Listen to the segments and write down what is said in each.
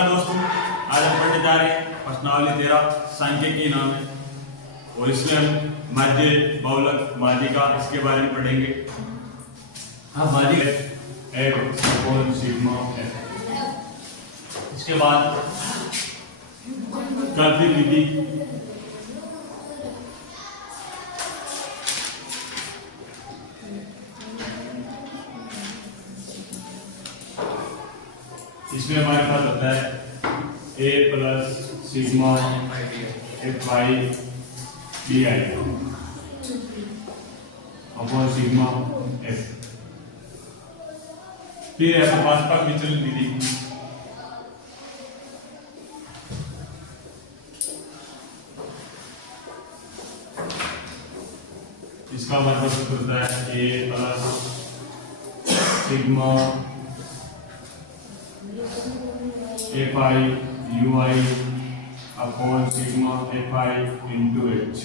नमस्कार दोस्तों, आज हम पढ़ने जा रहे हैं प्रश्नावली 13 सांख्यिकी नाम है और इसमें हम माध्य बहुलक माध्यिका इसके बारे में पढ़ेंगे। हाँ, माध्यिका एफ अपॉन सिग्मा एफ। इसके बाद कल्पित विधि, इसमें हमारे पास होता है A plus sigma F Y B I upon sigma F. फिर है पारस्परिक विचलन विधि। इसका हमारे पास होता है A plus sigma F I U I upon sigma F I into H.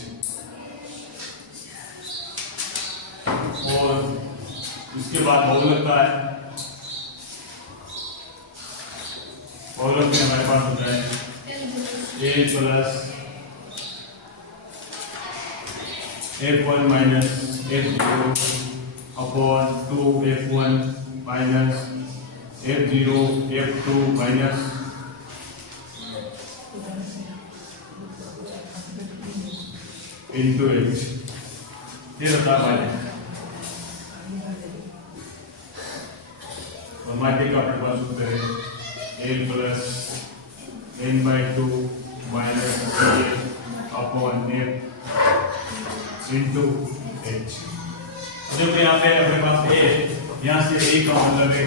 और इसके बाद बहुलक का है। बहुलक में हमारे पास होता है A plus F one minus F zero upon two F one minus F zero F two minus into H. ये होता है माध्यिका का अपने पास उत्तर है A plus N by two minus upon F into H. जब यहाँ पे अपने पास ए, यहाँ से ए का मतलब है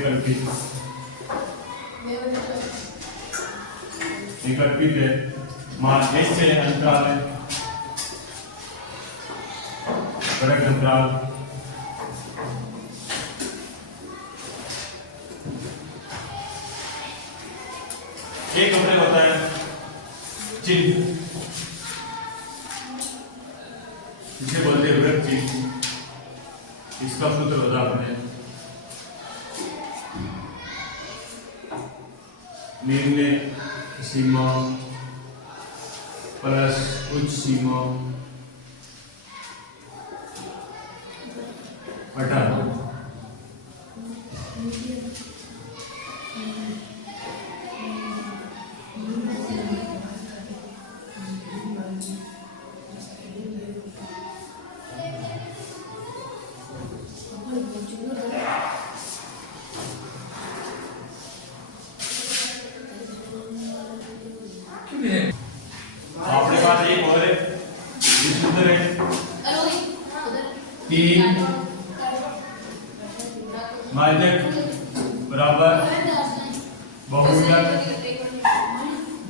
कल्पित है, मान एच से अंतराल है, बड़ा अंतराल एक अपने होता है चिन्ह, इसे बोलते हैं वृत्त चिन्ह। इसका सूत्र होता अपने निम्न सीमा प्लस उच्च सीमा बटा अपने पास एक और है सूत्र है कि माध्यक बराबर बहुलक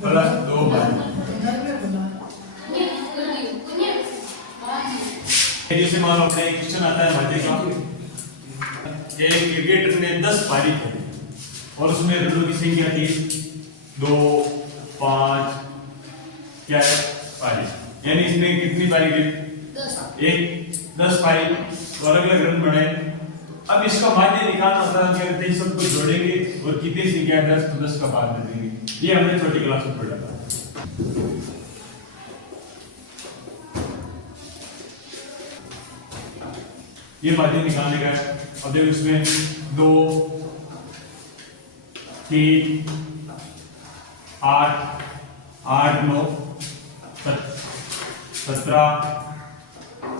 प्लस दो माध्यक। जैसे मान लो अपने एक क्वेश्चन आता है माध्यक का, एक क्रिकेटर ने 10 पारी खेली और उसमें रनों की संख्या थी 2, 5 क्या है पारी, यानी इसमें कितनी पारी खेली 10 पारी, तो अलग अलग रन बनाए। अब इसका माध्य निकालना होता है, क्या करते हैं सबको जोड़ेंगे और कितनी संख्या 10 तो 10 का भाग दे देंगे। ये हमने छोटी क्लास में पढ़ा था। ये माध्य निकालने का है। अब देखो इसमें 2, 3, 8, 8, 9, 17,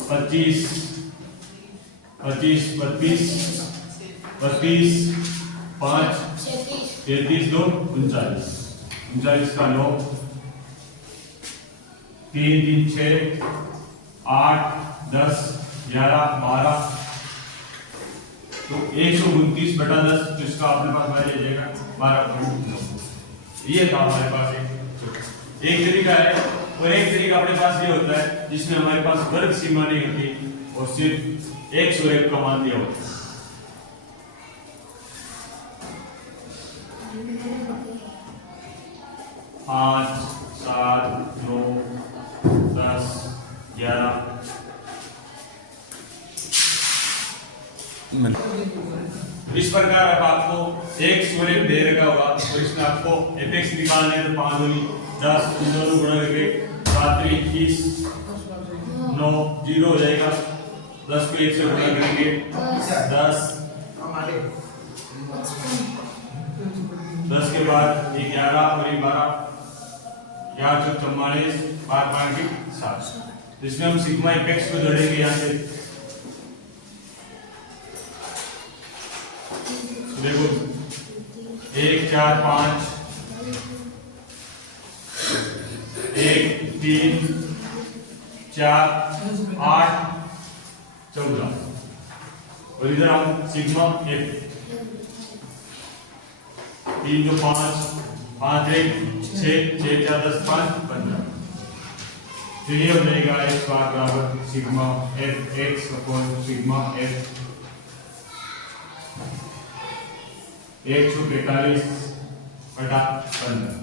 25, 32, 5, 33, 2, 39, 39 का 9, 3, 3, 6, 8, 10, 11, 12, तो 129 बटा 10, तो इसका अपने पास आ जाएगा 12। ये था हमारे पास एक तरीका है, और एक तरीका अपने पास ये होता है जिसमें हमारे पास वर्ग सीमा नहीं होती और सिर्फ एक और एक का मान दिया होता है। पाँच, 7, 9, 10, 11 इस प्रकार अब आपको एक सूर्य दे रखा होगा तो इसमें आपको एपेक्स निकालने हैं तो 5 दूनी 10, इन दोनों गुणा करके 7 21 9 0 हो जाएगा। 10 को 1 से गुणा करेंगे 10 के बाद ये 11 और ये 12 4 चौक 44 5 5 की 7। इसमें हम सिग्मा एपेक्स को जोड़ेंगे यहाँ से। देखो 1 4 5 1 3 4 8 14 और इधर हम सिग्मा एफ 3 2 5 5 1 6 6 4 10 5 15। तो ये हो जाएगा x बार बराबर sigma F x upon sigma F 145 बटा 15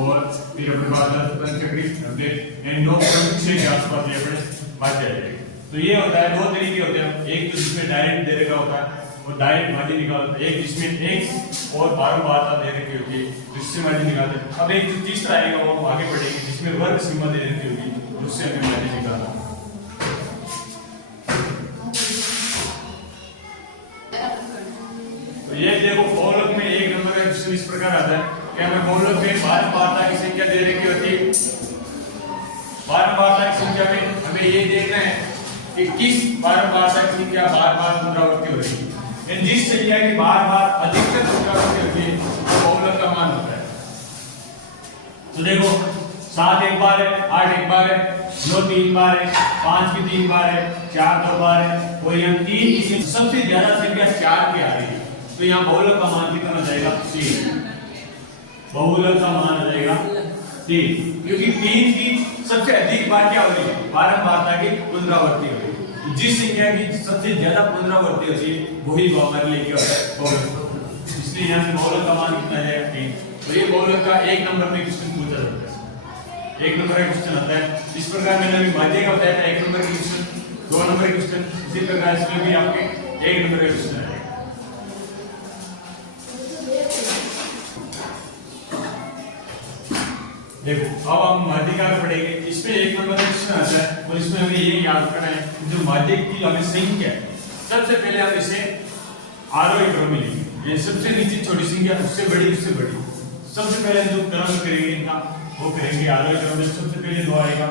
और फिर अपने पास 10 चक्री अपडेट एंड 9.6 के आसपास ये अपने बात जाएगी। तो ये होता है, दो तरीके होते हैं, एक तो जिसमें डायरेक्ट दे रखा होता है और डायरेक्ट मार्जिन निकालता है, एक जिसमें x और बारंबारता दे रखी होती है जिससे मार्जिन निकालते हैं। अब एक जो तीसरा आएगा वो हम आगे बढ़ेंगे जिसमें वर्ग सीमा दे रखी होगी उससे हमें मार्जिन निकालना है। ये देखो बहुलक में एक नंबर का क्वेश्चन इस प्रकार आता है कि हमें बहुलक में बारंबारता की संख्या दे रखी होती है। बारंबारता की संख्या में हमें ये देखना है कि किस बारंबारता की संख्या बार-बार पुनरावृत्ति हो रही है। इन जिस संख्या की बार-बार अधिकतम पुनरावृत्ति होती है वो बहुलक का मान होता है। तो देखो 7 एक बार है, 8 एक बार है, 9 3 बार है, 5 भी 3 बार है, 4 2 बार है और यहाँ 3 की सबसे ज्यादा संख्या 4 की आ रही है। तो यहाँ बहुलक का मान कितना हो जाएगा 3। बहुलक का मान हो जाएगा 3 क्योंकि 3 की सबसे अधिक बार क्या हो रही है, बारंबारता की पुनरावृत्ति हो रही है। जिस संख्या की सबसे ज्यादा पुनरावृत्ति होती है वही हमारे लिए क्या होता है बहुलक। इसलिए यहाँ से बहुलक का मान कितना है 3। तो ये बहुलक का एक नंबर में क्वेश्चन पूछा जाता है, एक नंबर का क्वेश्चन आता है। इस प्रकार मैंने अभी माध्य का बताया था, एक नंबर का क्वेश्चन, 2 नंबर का क्वेश्चन, इसी प्रकार इसमें भी आपके एक नंबर का क्वेश्चन आएगा। देखो अब हम माध्यिका में पढ़ेंगे, इसमें एक नंबर का क्वेश्चन आता है और इसमें हमें ये याद करना है जो माध्यिक की हमें संख्या है। सबसे पहले हम इसे आरोही क्रम में लिखेंगे, ये सबसे नीचे छोटी संख्या उससे बड़ी उससे बड़ी। सबसे पहले जो क्रम करेंगे इनका वो करेंगे आरोही क्रम में। सबसे पहले 2 आएगा,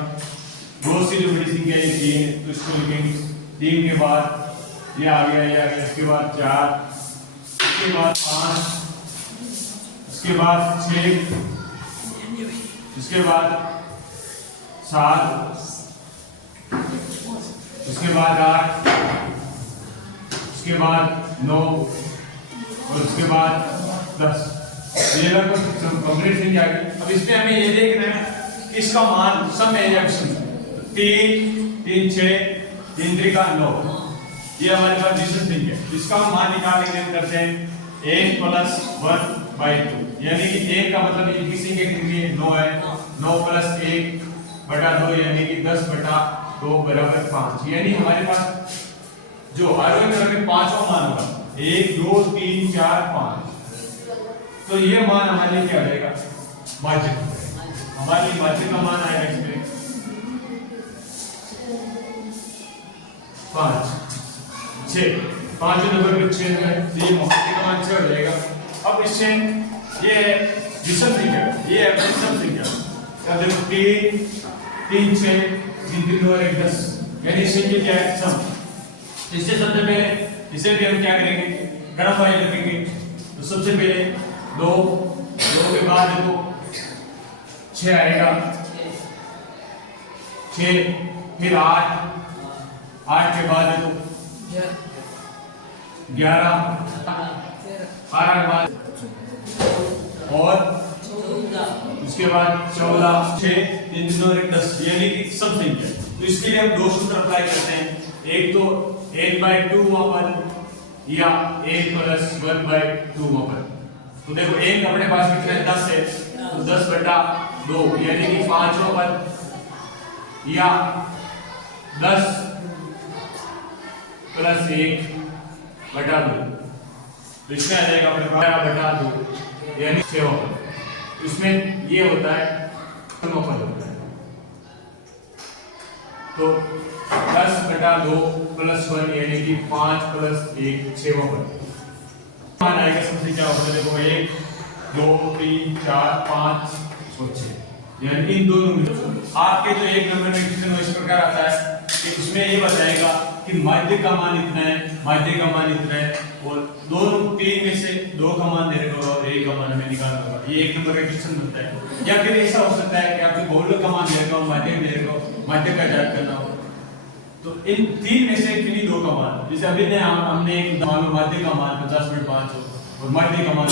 2 से जो बड़ी संख्या है 3 है तो इसको लिखेंगे। 3 के बाद ये आ गया, ये आ गया, इसके बाद 4, इसके बाद 5, इसके बाद 6, इसके बाद 7, इसके बाद 8, इसके बाद 9 और इसके बाद 10। ये लगभग कंप्लीट संख्या आ गई। अब इसमें हमें ये देखना है इसका मान सम है या विषम। 3 3 6 3 3 का 9 ये हमारे पास विषम संख्या है। इसका मान निकालने के लिए करते हैं 1 + 1/2 यानी कि 1 का मतलब एक ही संख्या कितनी है 9 है। 9 + 1/2 यानी कि 10/2 = 5। यानी हमारे पास जो आरोही क्रम में पांचवा मान होगा 1 2 3 4 5। तो ये मान हमारे लिए क्या आ जाएगा माध्य। हमारे लिए माध्य का मान आएगा इसमें 5 6। 5 नंबर पे 6 है तो ये माध्य का मान 6 हो जाएगा। अब इससे ये विषम संख्या, ये है विषम संख्या। अब देखो 3 3 6 3 3 और 1 10 यानी संख्या क्या है सम। इससे सबसे पहले इसे भी हम क्या करेंगे क्रमवार रखेंगे। तो सबसे पहले 2 के बाद देखो 6 आएगा, 6 फिर 8 के बाद देखो 11 12 के बाद और उसके बाद 14 6 3 2 और 1 10 यानी कि सब संख्या। तो इसके लिए हम 2 सूत्र अप्लाई करते हैं। एक तो 1/2 वहां पर या 1 + 1/2 वहां पर। तो देखो 1 अपने पास कितना है 10 है तो 10/2 यानी कि 5वां पद या 10 प्लस 1 बटा 2, तो इसमें आ जाएगा अपने पास 12 बटा 2 यानी 6। इसमें ये होता है समापन होता है, तो 10 बटा 2 प्लस 1 यानी कि 5 प्लस 1 6 मान आएगा। सबसे क्या होगा देखो 1 2 3 4 5 6 यानी इन दोनों में आपके जो एक नंबर में क्वेश्चन इस प्रकार आता है कि उसमें ये बताएगा कि माध्य का मान इतना है, माध्य का मान इतना है, और दोनों तीन में से 2 का मान देने होगा और 1 का मान हमें निकालना होगा। ये एक नंबर का क्वेश्चन बनता है। या फिर ऐसा हो सकता है कि आपको बहुलक का मान देगा और माध्य देगा, माध्य का ज्ञात करना होगा, तो इन तीन में से किन्हीं 2 का मान, जैसे अभी ने हमने एक मानो माध्य का मान 50.5 हो और माध्य का मान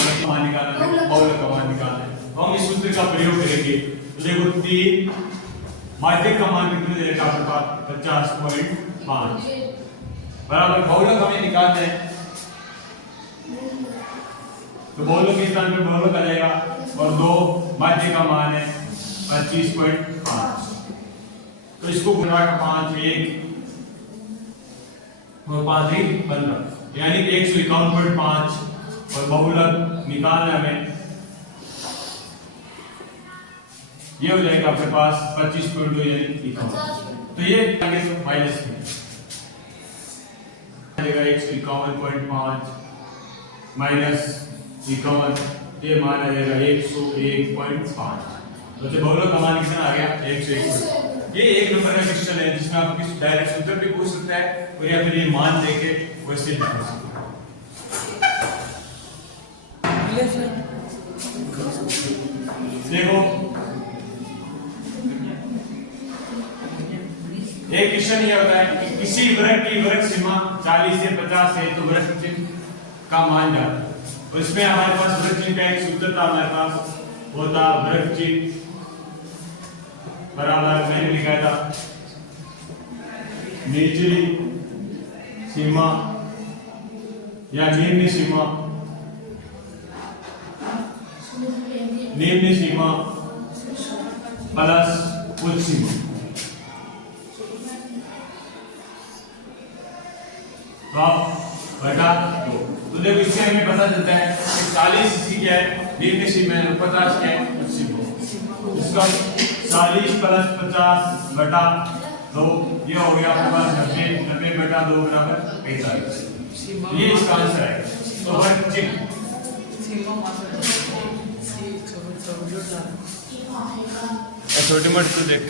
निकालना है, बहुलक का मान निकालना है, तो हम इस सूत्र का प्रयोग करेंगे। तो देखो 3 माध्य का मान कितने देगा आपके पास 50.5 बराबर बहुलक हमें निकालना है, तो बहुलक के स्थान पे बहुलक आ जाएगा और 2 माध्य का मान है 25.5, तो इसको गुणा का 5 1 और 5 3 15 यानी 151.5 और बहुलक निकालना हमें, ये हो जाएगा आपके पास 25.2 यानी 51। तो ये आगे से माइनस में आएगा 151.5 माइनस 51, ये मान आ जाएगा 101.5। तो जो बहुलक का मान कितना आ गया 101। ये एक नंबर का क्वेश्चन है जिसमें आप किस डायरेक्ट सूत्र भी पूछ सकता है और या फिर ये मान देके क्वेश्चन पूछ सकता है। देखो एक क्वेश्चन ये होता है कि किसी वृत्त की वृत्त सीमा 40 से 50 है तो वृत्त चिन्ह का मान जाता है, और इसमें हमारे पास वृत्त चिन्ह का एक सूत्र था, हमारे पास होता वृत्त चिन्ह बराबर मैंने लिखा था निचली सीमा या निम्न सीमा, निम्न सीमा प्लस उच्च सीमा। बटा 2, तो देखो इससे हमें पता चलता है कि 40 इसकी क्या है निम्न सीमा है, 50 क्या है उच्च सीमा। इसका 40 प्लस 50 बटा 2 ये हो गया आपके पास 90 बटा 2 बराबर 45। ये इसका आंसर है। तो वृत्त चिन्ह छोटी मोटी तो देख